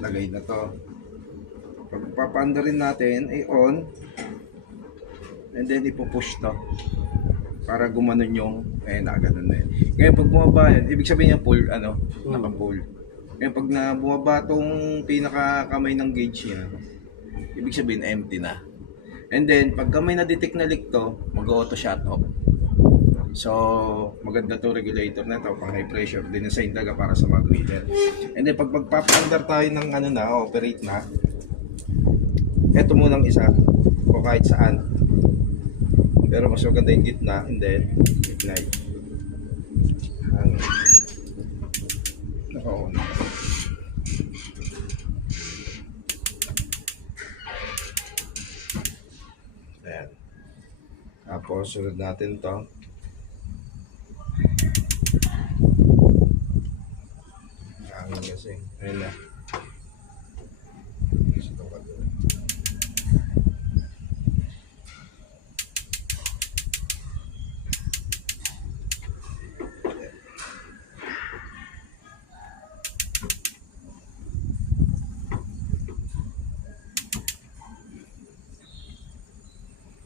lagay na to. Pag papanda rin natin ay on, and then ipupush to para gumanon yung ganun na yun. Ngayon pag bumaba yan, ibig sabihin niya full, naka-full. Ngayon pag bumaba tong pinaka kamay ng gauge niya, ibig sabihin empty na. And then pag may na-detect na leak to, mag-auto shut off. So maganda to regulator na to, pang high pressure, din-design talaga para sa mga grinder. And then pag magpapandar tayo ng operate na, eto munang isa o kahit saan, pero mas maganda yung gitna, and then ignite. Naka-on. Ayan. Tapos sunod natin to. Hangin kasi. Ayan na.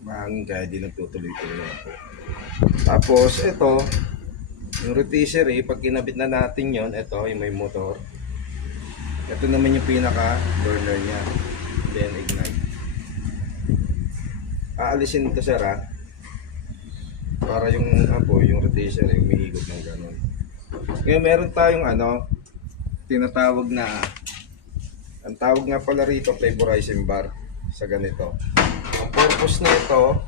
Mahangin kaya di nagtutuloy-tuloy. Tapos ito, yung rotisserie, pag kinabit na natin yon, ito yung may motor. Ito naman yung pinaka burner niya. Then ignite. Aalisin ito sir para yung yung rotisserie umiikot ng ganun. Ngayon meron tayong tinatawag na, ang tawag nga pala rito flavorizing bar sa ganito. Ang purpose na ito,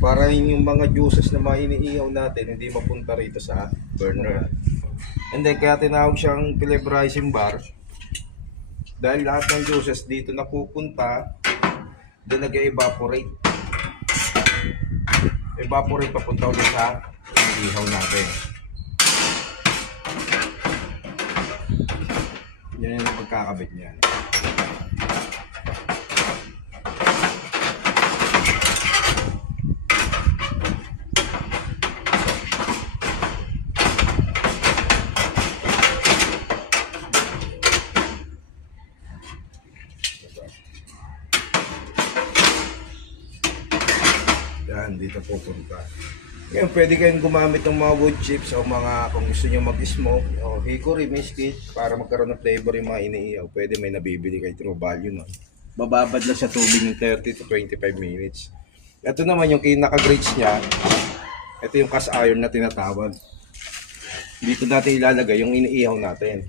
para yung mga juices na mainiihaw natin hindi mapunta rito sa burner. And then kaya tinawag siyang flavorizing bar dahil lahat ng juices dito napupunta, then nag-evaporate. Evaporate papunta ulit sa iniihaw natin. Yan yung pagkakabit niyan. Yan, dito pupunta. Ngayon, pwede kayong gumamit ng mga wood chips o mga, kung gusto nyo mag-smoke o hickory, mesquite para magkaroon ng flavor yung mga iniihaw. Pwede, may nabibili kay True Value, no? Bababad lang sa tubig ng 30 to 25 minutes. Ito naman yung kinaka-grades niya. Ito yung cast iron na tinatawag. Dito natin ilalagay yung iniihaw natin.